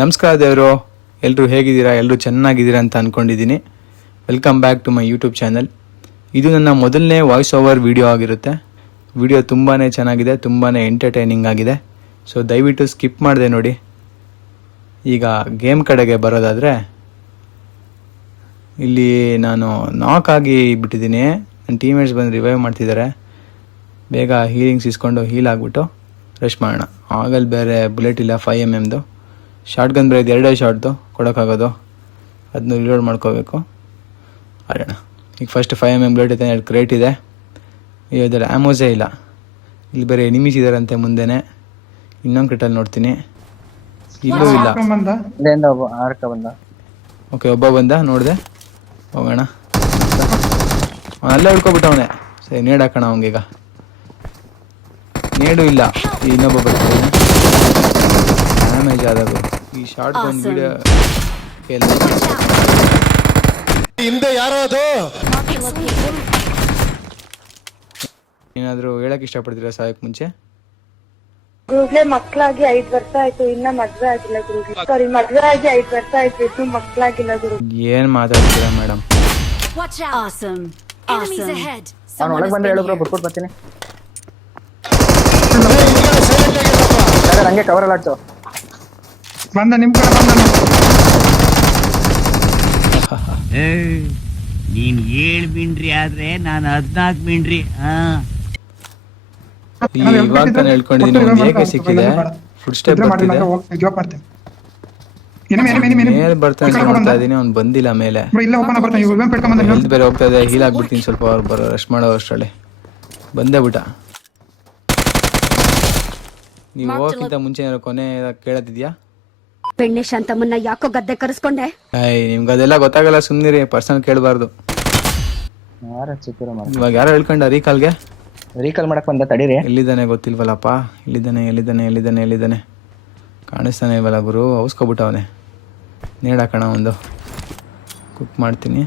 ನಮಸ್ಕಾರ ದೇವರು, ಎಲ್ಲರೂ ಹೇಗಿದ್ದೀರಾ? ಎಲ್ಲರೂ ಚೆನ್ನಾಗಿದ್ದೀರಾ ಅಂತ ಅಂದ್ಕೊಂಡಿದ್ದೀನಿ. Welcome back to my YouTube channel. ಇದು ನನ್ನ ಮೊದಲನೇ ವಾಯ್ಸ್ ಓವರ್ ವಿಡಿಯೋ ಆಗಿರುತ್ತೆ. ವಿಡಿಯೋ ತುಂಬಾ ಚೆನ್ನಾಗಿದೆ, ತುಂಬಾ ಎಂಟರ್ಟೈನಿಂಗ್ ಆಗಿದೆ. ಸೊ ದಯವಿಟ್ಟು ಸ್ಕಿಪ್ ಮಾಡಿದೆ ನೋಡಿ. ಈಗ ಗೇಮ್ ಕಡೆಗೆ ಬರೋದಾದರೆ, ಇಲ್ಲಿ ನಾನು ನಾಕ್ ಆಗಿ ಬಿಟ್ಟಿದ್ದೀನಿ. ನನ್ನ ಟೀಮೇಟ್ಸ್ ಬಂದು ರಿವೈವ್ ಮಾಡ್ತಿದ್ದಾರೆ. ಬೇಗ ಹೀಲಿಂಗ್ಸ್ ಇಸ್ಕೊಂಡು ಹೀಲ್ ಆಗಿಬಿಟ್ಟು ರಶ್ ಮಾಡೋಣ. ಆಗಲ್ಲಿ ಬೇರೆ ಬುಲೆಟ್ ಇಲ್ಲ, 5mm ಶಾರ್ಟ್ ಗನ್ ಬೇರೆ ಎರಡೇ ಶಾರ್ಟ್ದು ಕೊಡೋಕ್ಕಾಗೋದು, ಅದನ್ನು ರಿಲೋಡ್ ಮಾಡ್ಕೋಬೇಕು. ಆಡೋಣ. ಈಗ ಫಸ್ಟ್ 5mm ಬುಲೆಟ್ ಇದೆ, 2 ಕ್ರೇಟ್ ಇದೆ. ಇದರಲ್ಲಿ ಆ್ಯಮೋಸೇ ಇಲ್ಲ. ಇಲ್ಲಿ ಬೇರೆ ಎನಿಮೀಸ್ ಇದ್ದಾರಂತೆ ಮುಂದೆನೆ. ಇನ್ನೊಂದು ಕ್ರೇಟಲ್ಲಿ ನೋಡ್ತೀನಿ, ಇಲ್ಲೂ ಇಲ್ಲ. ಓಕೆ, ಒಬ್ಬ ಬಂದ, ನೋಡಿದೆ. ಹೋಗೋಣ. ಅಲ್ಲೇ ಉಳ್ಕೊಬಿಟ್ಟವನೆ. ಸರಿ, ನೇಡ್ ಹಾಕೋಣ ಅವಂಗೀಗ. ನೇಡು ಇಲ್ಲ, ಇನ್ನೊಬ್ಬ ಬರ್ತಾನೆ. ಡ್ಯಾಮೇಜ್ ಆದಾಗ ಈ ಶಾರ್ಟ್ ಗನ್ ವಿಡಿಯೋ ಹಿಂದೆ ಯಾರೋ ಅದು. ಏನಾದರೂ ಹೇಳಕ್ ಇಷ್ಟಪಡ್ತೀರಾ ಸಾಯಕ್ ಮುಂಚೆ? ಗುರುಗ್ಲೆ ಮಕ್ಕಳಾಗಿ 5 ವರ್ಷ ಆಯ್ತು, ಇನ್ನ ಮದ್ವೆ ಆಗಿಲ್ಲ ಗುರುಗ್ಲೆ. ಸಾರಿ, ಮದ್ವೆ ಆಗಿ 5 ವರ್ಷ ಆಯ್ತು, ಇನ್ನು ಮಕ್ಕಳಾಗಿಲ್ಲ ಗುರು. ಏನ್ ಮಾತಾಡ್ತೀರಾ ಮೇಡಮ್? ನಾನು ಒಳಗೆ ಬಂದ್ರೆ ಹೇಳು ಬ್ರೋ, ಬಿಟ್ಬಿಟ್ಟು ಬರ್ತೀನಿ. ಹಂಗೆ ಕವರ್ ಎಲ್ಲ ಹಾಕ್ತು. ಬಂದ ನಿಮ್ ಕಡೆ ಬಂದ. ನೀನ್ 7 ಮಿಂಡ್ರಿ ಆದ್ರೆ ನಾನು 14 ಮಿಂಡ್ರಿ. ಇಲ್ಲಿ ಇವಾಗ ತಾನೇ ಹೇಳ್ಕೊಂಡಿದ್ದೀನಿ, ಒಂದು ಹೇಗೆ ಸಿಕ್ಕಿದೆ. ಫುಡ್ ಸ್ಟೆಪ್ ಬರ್ತಿದೆ, ಮೇಲೆ ಬರ್ತಾನೆ ನೋಡ್ತಾ ಇದೀನಿ. ಅವ್ನು ಬಂದಿಲ್ಲ ಮೇಲೆ. ಹೆಲ್ತ್ ಬೇರೆ ಹೋಗ್ತಾ ಇದೆ. ಹೀಲ್ ಆಗ್ಬಿಡ್ತೀನಿ ಸ್ವಲ್ಪ. ಅವ್ರು ಬರೋ ರಶ್ ಮಾಡೋ ಅಷ್ಟರಲ್ಲಿ ಬಂದೇ ಬಿಟ್ಟ. ನೀವು ಹೋಗಕ್ಕಿಂತ ಮುಂಚೆ ಏನಾರು ಕೊನೆ ಕೇಳತ್ತಿದ್ಯಾ? ಬೆಣ್ಣೆ ಶಾಂತಮ್ಮನ್ನ ಯಾಕೋ ಗದ್ದೆ ಕರೆಸ್ಕೊಂಡೆ? ನಿಮ್ಗೆ ಅದೆಲ್ಲ ಗೊತ್ತಾಗಲ್ಲ, ಸುಮ್ನಿರಿ. ಪರ್ಸನಲ್ ಕೇಳಬಾರ್ದು. ಇವಾಗ ಯಾರೋ ಹೇಳ್ಕೊಂಡ ರೀಕಾಲ್ ಮಾಡಕ್ ಬಂದ, ತಡೀರಿ. ಎಲ್ಲಿದ್ದಾನೆ ಗೊತ್ತಿಲ್ವಲ್ಲಪ್ಪ. ಎಲ್ಲಿದ್ದಾನೆ ಕಾಣಿಸ್ತಾನೆ ಇಲ್ವಲ್ಲ ಗುರು. ಔಸ್ಕೊಬಿಟ್ಟವನೆ. ನೇಡಾಕಣ ಒಂದು ಕುಕ್ ಮಾಡ್ತೀನಿ.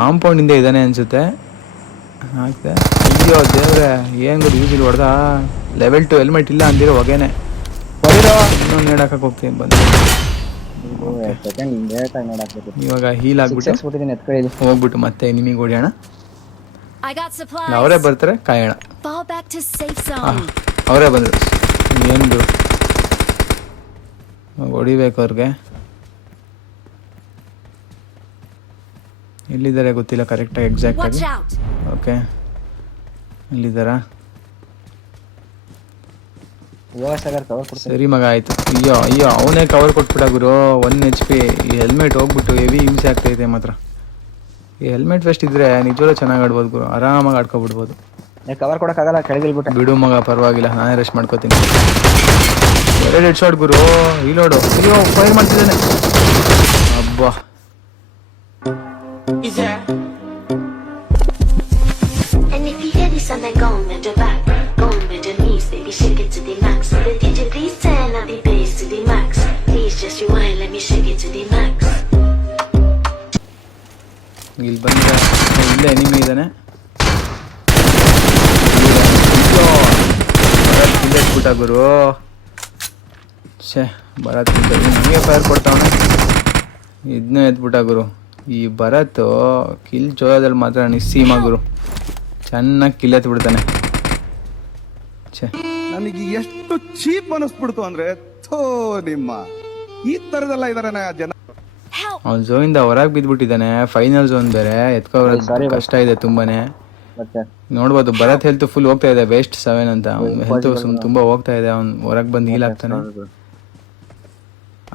ಕಾಂಪೌಂಡ್ ಇಂದ ಇದ್ದಾನೆ ಅನ್ಸುತ್ತೆ. ಹಾಕ್ದೆ. ಅಯ್ಯೋ ದೇವ್ರೆ, ಏನ್ ಗುರು ಯೂಸ್ ಹೊಡೆದ. ಲೆವೆಲ್ 2 ಹೆಲ್ಮೆಟ್ ಇಲ್ಲ ಅಂದಿರೋ ಹೊಗೆನೆ. ಇನ್ನೊಂದು ನೇಡಾಕಕ್ಕೆ ಹೋಗ್ತೀನಿ ಬಂದು. ಇವಾಗ ಹೀಲ್ ಆಗ್ಬಿಟ್ಟು ಹೋಗ್ಬಿಟ್ಟು ಮತ್ತೆ ನಿಮಗೆ ಹೊಡಿಯೋಣ. ಅವರೇ ಬರ್ತಾರೆ, ಕಾಯೋಣ. ಅವರೇ ಬಂದ್ರು. ಏನು ಹೊಡಿಬೇಕು ಅವ್ರಿಗೆ. ಎಲ್ಲಿದ್ದಾರೆ ಗೊತ್ತಿಲ್ಲ ಕರೆಕ್ಟಾಗಿ, ಎಕ್ಸಾಕ್ಟ್ ಆಗಿ. ಓಕೆ, ಎಲ್ಲಿದ್ದಾರಾ? ಸರಿ ಮಗ, ಆಯ್ತು. ಅಯ್ಯೋ ಅವನೇ ಕವರ್ ಕೊಟ್ಬಿಟ್ಟ ಗುರು. 1 HP. ಈ ಹೆಲ್ಮೆಟ್ ಹೋಗ್ಬಿಟ್ಟು ಹೆವಿ ಹಿಂಸೆ ಆಗ್ತೈತೆ ಮಾತ್ರ. ಈ ಹೆಲ್ಮೆಟ್ ವೆಸ್ಟ್ ಇದ್ರೆ ನಿಜವೂ ಚೆನ್ನಾಗಿ ಆಡ್ಬೋದು ಗುರು. ಆರಾಮಾಗಿ ಆಡ್ಕೊಬಿಡ್ಬೋದು. ಕವರ್ ಕೊಡಕ್ಕಾಗಲ್ಲ, ಕೆಳಗಿಲ್ಬಿಟ್ಟು. ಬಿಡು ಮಗ, ಪರವಾಗಿಲ್ಲ, ನಾನೇ ರೆಸ್ಟ್ ಮಾಡ್ಕೋತೀನಿ. 2 ಹೆಡ್ ಶಾಟ್ ಗುರು. ರೀಲೋಡು. ಅಯ್ಯೋ, ಫೈರ್ ಮಾಡ್ತಿದ್ದಾನೆ. ಅಬ್ಬಾ, ಇಲ್ಲಿ ಬಂದ್ರೆ ಇಲ್ಲೇ ಎನಿಮಿ ಇದ್ದಾನೆ. ಬಿಟ್ಟ ಗುರು. ಭರತ್ ನಿಮಗೆ ಫೈರ್ ಕೊಡ್ತಾವನೆ. ಇದನ್ನೇ ಎದ್ಬಿಟ್ಟ ಗುರು. ಈ ಭರತ್ ಕಿಲ್ ಚೋಯದಲ್ಲಿ ಮಾತ್ರ ನಿಸ್ಸೀಮ ಗುರು. ಚೆನ್ನಾಗಿ ಕಿಲ್ ಎತ್ಬಿಡ್ತಾನೆ. ನನಗೆ ಎಷ್ಟು ಚೀಪ್ ಅನಿಸ್ಬಿಡ್ತು ಅಂದ್ರೆ, ನಿಮ್ಮ ಈ ತರದೆಲ್ಲ ಇದಾರೆ ಜನ. ಅವ್ನು ಝೋನಿಂದ ಹೊರಗೆ ಬಿದ್ಬಿಟ್ಟಿದ್ದಾನೆ. ಫೈನಲ್ ಝೋನ್ ಬೇರೆ, ಎತ್ಕೊಳ್ಳೋದು ಕಷ್ಟ ಇದೆ ತುಂಬಾನೇ. ನೋಡ್ಬೋದು, ಭರತ್ ಹೆಲ್ತ್ ಫುಲ್ ಹೋಗ್ತಾ ಇದೆ. ವೇಸ್ಟ್ 7 ಅಂತ. ಅವ್ನು ಹೆಲ್ತ್ ತುಂಬಾ ಹೋಗ್ತಾ ಇದೆ. ಅವ್ನು ಹೊರಗೆ ಬಂದು ಹೀಲ್ ಆಗ್ತಾನೆ.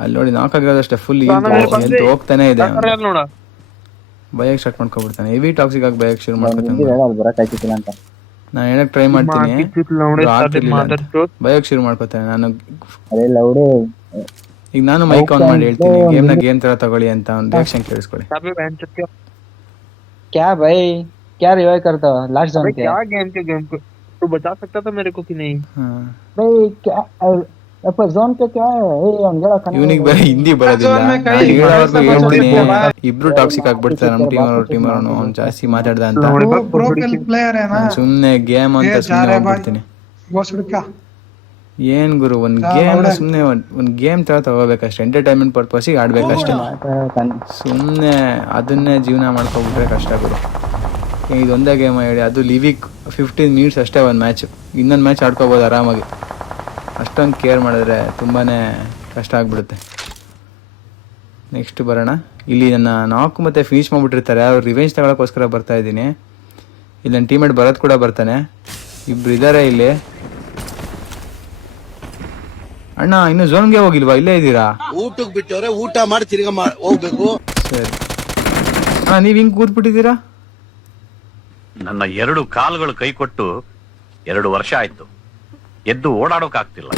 ಅಲ್ಲಿ ನೋಡಿ, ನಾಲ್ಕಾಗಿರೋದಷ್ಟೇ ಫುಲ್ ಹೆಲ್ತ್ ಹೋಗ್ತಾನೆ ಇದೆ. ಬಯಕ್ ಸ್ಟಾರ್ಟ್ ಮಾಡ್ಕೊಬಿಡ್ತಾನೆ. ಹೆವಿ ಟಾಕ್ಸಿಕ್ ಆಗಿ ಬಯಕ್ ಶುರು ಮಾಡ್ಕೊತಾನೆ. ನಾನು ಏನಕ್ಕೆ ಟ್ರೈ ಮಾಡ್ತೀನಿ, ಬಯಕ್ ಶುರು ಮಾಡ್ಕೊತಾನೆ. ಈಗ ನಾನು ಮೈಕ್ ಆನ್ ಮಾಡಿ ಹೇಳ್ತೀನಿ, ಗೇಮ್ ತರ ತಗೊಳ್ಳಿ ಅಂತ. ಒಂದು ರಿಯಾಕ್ಷನ್ ಕೇಳಿಸ್ಕೊಳ್ಳಿ. क्या भाई, क्या रिवाइव करता हो लास्ट जोन के? क्या गेम को तू बता सकता था मेरे को कि नहीं? भाई क्या अपन जोन के क्या है? अंगड़ा खाने ಇವನಿಗೆ ಬೇರೆ ಹಿಂದಿ ಬರೋದಿಲ್ಲ. ಹೇಳ್ತೀನಿ, ಇಬ್ರು ಟಾಕ್ಸಿಕ್ ಆಗ್ಬಿಡ್ತಾರೆ. ನಮ್ಮ ಟೀಮ್ ಅವ್ನು ಜಾಸ್ತಿ ಮಾತಾಡ್ದ ಅಂತ. ಸುಮ್ನೆ ಗೇಮ್ ಅಂತ ಸುಮ್ನೆ ಹೋಗ್ಬಿಡ್ತೀನಿ. ಏನು ಗುರು, ಒಂದು ಗೇಮ್ ಸುಮ್ಮನೆ ಒಂದು ಗೇಮ್ ಥರ ತಗೋಬೇಕಷ್ಟೆ, ಎಂಟರ್ಟೈನ್ಮೆಂಟ್ ಪರ್ಪಸಿಗೆ ಆಡಬೇಕಷ್ಟೆ. ಸುಮ್ಮನೆ ಅದನ್ನೇ ಜೀವನ ಮಾಡ್ಕೊಬಿಟ್ರೆ ಕಷ್ಟ ಗುರು. ಇದೊಂದೇ ಗೇಮ್ ಹೇಳಿ, ಅದು ಲಿವಿಕ್ 15 ಮಿನಿಟ್ಸ್ ಅಷ್ಟೇ ಒಂದು ಮ್ಯಾಚ್. ಇನ್ನೊಂದು ಮ್ಯಾಚ್ ಆಡ್ಕೋಬೋದು ಆರಾಮಾಗಿ. ಅಷ್ಟೊಂದು ಕೇರ್ ಮಾಡಿದ್ರೆ ತುಂಬಾ ಕಷ್ಟ ಆಗಿಬಿಡುತ್ತೆ. ನೆಕ್ಸ್ಟ್ ಬರೋಣ. ಇಲ್ಲಿ ನನ್ನ ನಾಲ್ಕು ಮತ್ತೆ ಫಿನಿಶ್ ಮಾಡಿಬಿಟ್ಟಿರ್ತಾರೆ, ಅವ್ರು ರಿವೆಂಜ್ ತಗೊಳ್ಳೋಕ್ಕೋಸ್ಕರ ಬರ್ತಾ ಇದ್ದೀನಿ. ಇಲ್ಲಿ ನನ್ನ ಟೀಮೇಟ್ ಬರೋದು ಕೂಡ ಬರ್ತಾನೆ. ಇಬ್ರು ಇದ್ದಾರೆ ಇಲ್ಲಿ. ಅಣ್ಣ ಇನ್ನು ಝೋನ್ಗೆ ಹೋಗಿಲ್ವಾ? ಇಲ್ಲೇ ಇದ್ದೀರಾ? ಊಟಕ್ಕೆ ಬಿಟ್ಟವ್ರೆ, ಊಟ ಮಾಡಿ ತಿರ್ಗಾ ಹೋಗ್ಬೇಕು. ಸರಿ ಅಣ್ಣ, ನೀವು ಹಿಂಗೆ ಕೂತ್ಬಿಟ್ಟಿದ್ದೀರಾ? ನನ್ನ 2 ಕಾಲುಗಳು ಕೈ ಕೊಟ್ಟು 2 ವರ್ಷ ಆಯ್ತು. ಎದ್ದು ಓಡಾಡೋಕಾಗ್ತಿಲ್ಲ.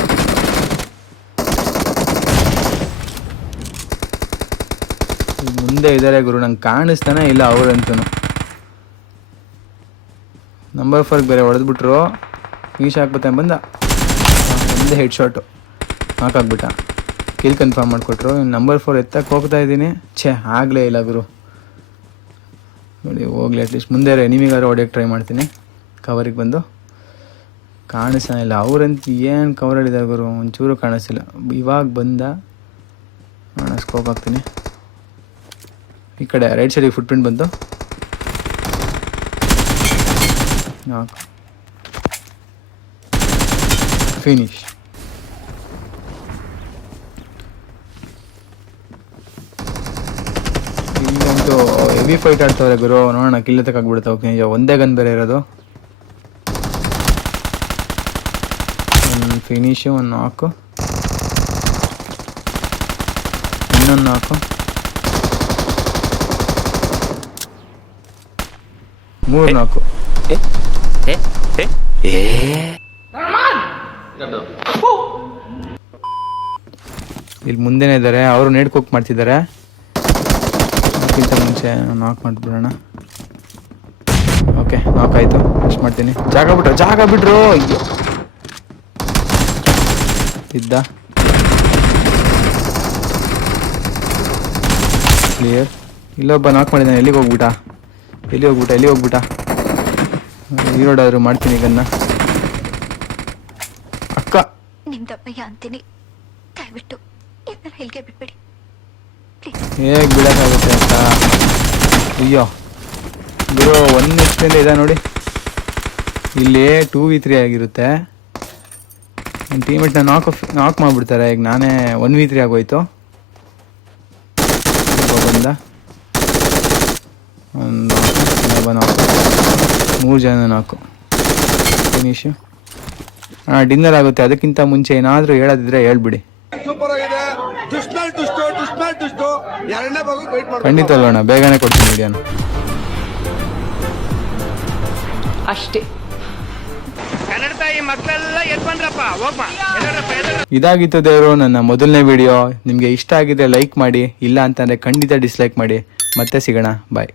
ಮುಂದೆ ಇದ್ದಾರೆ ಗುರು, ನಂಗೆ ಕಾಣಿಸ್ತಾನೆ ಇಲ್ಲ ಅವರಂತೂ. ನಂಬರ್ 4 ಬೇರೆ ಹೊಡೆದ್ಬಿಟ್ರು. ಫಿನಿಶ್ ಹಾಕ್ಬಿಟ್ಟೆ ಬಂದ, ಒಂದೇ ಹೆಡ್ ಶಾಟು ಹಾಕಾಕ್ಬಿಟ್ಟ. ಕಿಲ್ ಕನ್ಫರ್ಮ್ ಮಾಡಿಕೊಟ್ರು. ನಂಬರ್ 4 ಎತ್ತಕ್ಕೆ ಹೋಗ್ತಾ ಇದ್ದೀನಿ. ಆಗಲೇ ಇಲ್ಲ ಗುರು. ನೋಡಿ ಹೋಗ್ಲಿ, ಅಟ್ಲೀಸ್ಟ್ ಮುಂದೆ ನಿಮಗಾರು ಹೊಡೆಯೋಕ್ಕೆ ಟ್ರೈ ಮಾಡ್ತೀನಿ. ಕವರಿಗೆ ಬಂದು ಕಾಣಿಸ್ತಾನೆ ಇಲ್ಲ. ಅವ್ರಂತ ಏನು ಕವರಲ್ಲಿದ್ದಾರೆ ಗುರು, ಒಂಚೂರು ಕಾಣಿಸ್ತಿಲ್ಲ. ಇವಾಗ ಬಂದ ನಾನು ಸ್ಕೋಪ್ ಹಾಕ್ತೀನಿ. ಈ ಕಡೆ ರೈಟ್ ಸೈಡಿಗೆ ಫುಟ್ ಪ್ರಿಂಟ್ ಬಂತು. ಫಿನಿಶ್. ಇಲ್ಲಂತೂ ಹೆವಿ ಫೈಟ್ ಆಡ್ತವ್ರೆ ಗುರು. ನೋಡೋಣ ಕಿಲ್ ತಕ್ಕಾಗ್ಬಿಡುತ್ತೆ. ಓಕೆ, ಒಂದೇ ಗನ್ ಬೇರೆ ಇರೋದು. ಒಂದು ಫಿನಿಶು, ಒಂದು ನಾಕು, ಇನ್ನೊಂದು ನಾಕು, 3 ನಾಕು. ಇಲ್ಲಿ ಮುಂದೆನೇ ಇದ್ದಾರೆ, ಅವರು ನೇಡ್ ಕುಕ್ ಮಾಡ್ತಿದ್ದಾರೆ. ಅದಕ್ಕಿಂತ ಮುಂಚೆ ನಾಕ್ ಮಾಡಿಬಿಡೋಣ. ಓಕೆ, ನಾಕ್ ಆಯಿತು. ಅಷ್ಟು ಮಾಡ್ತೀನಿ. ಜಾಗ ಬಿಟ್ರು. ಅಯ್ಯೋ, ಇದ್ದ ಕ್ಲಿಯರ್. ಇಲ್ಲೊಬ್ಬ ನಾಕ್ ಮಾಡಿದ್ದಾನೆ. ಎಲ್ಲಿಗೆ ಹೋಗ್ಬಿಟ್ಟ? ಈರೋಡಾದ್ರು ಮಾಡ್ತೀನಿ ಗನ್ನ. ಅಕ್ಕ ನಿಮ್ದಪ್ಪಯ್ಯ ಅಂತೀನಿ, ದಯವಿಟ್ಟು ಹೇಳಿಕೆ ಬಿಟ್ಬಿಡಿ. ಹೇಗೆ ಬಿಡೋಕ್ಕಾಗುತ್ತೆ ಅಂತ. ಅಯ್ಯೋ ಗುರು, 1 ನೆಕ್ಸ್ಟಿಂದ ಇದೆ ನೋಡಿ. ಇಲ್ಲಿ 2v3 ಆಗಿರುತ್ತೆ. ನನ್ನ ಟೀಮೇಟ್ನ ನಾಕ್ ಮಾಡಿಬಿಡ್ತಾರೆ. ಈಗ ನಾನೇ 1v3 ಆಗೋಯ್ತು. ಬಂದ ಒಂದು 3 ಜನ ನಾಕು. ಫಿನಿಶು. ಡಿನ್ನರ್ ಆಗುತ್ತೆ. ಅದಕ್ಕಿಂತ ಮುಂಚೆ ಏನಾದರೂ ಹೇಳೋದಿದ್ರೆ ಹೇಳ್ಬಿಡಿ. ಖಂಡಿತ ಅಲ್ಲೋಣ, ಬೇಗನೆ ಕೊಡ್ತೀನಿ ವಿಡಿಯೋನ. ಅಷ್ಟೇ. ಇದಾಗಿತ್ತು ದೇವರು ನನ್ನ ಮೊದಲನೇ ವಿಡಿಯೋ. ನಿಮಗೆ ಇಷ್ಟ ಆಗಿದ್ರೆ ಲೈಕ್ ಮಾಡಿ, ಇಲ್ಲ ಅಂತಂದರೆ ಖಂಡಿತ ಡಿಸ್ಲೈಕ್ ಮಾಡಿ. ಮತ್ತೆ ಸಿಗೋಣ, ಬಾಯ್.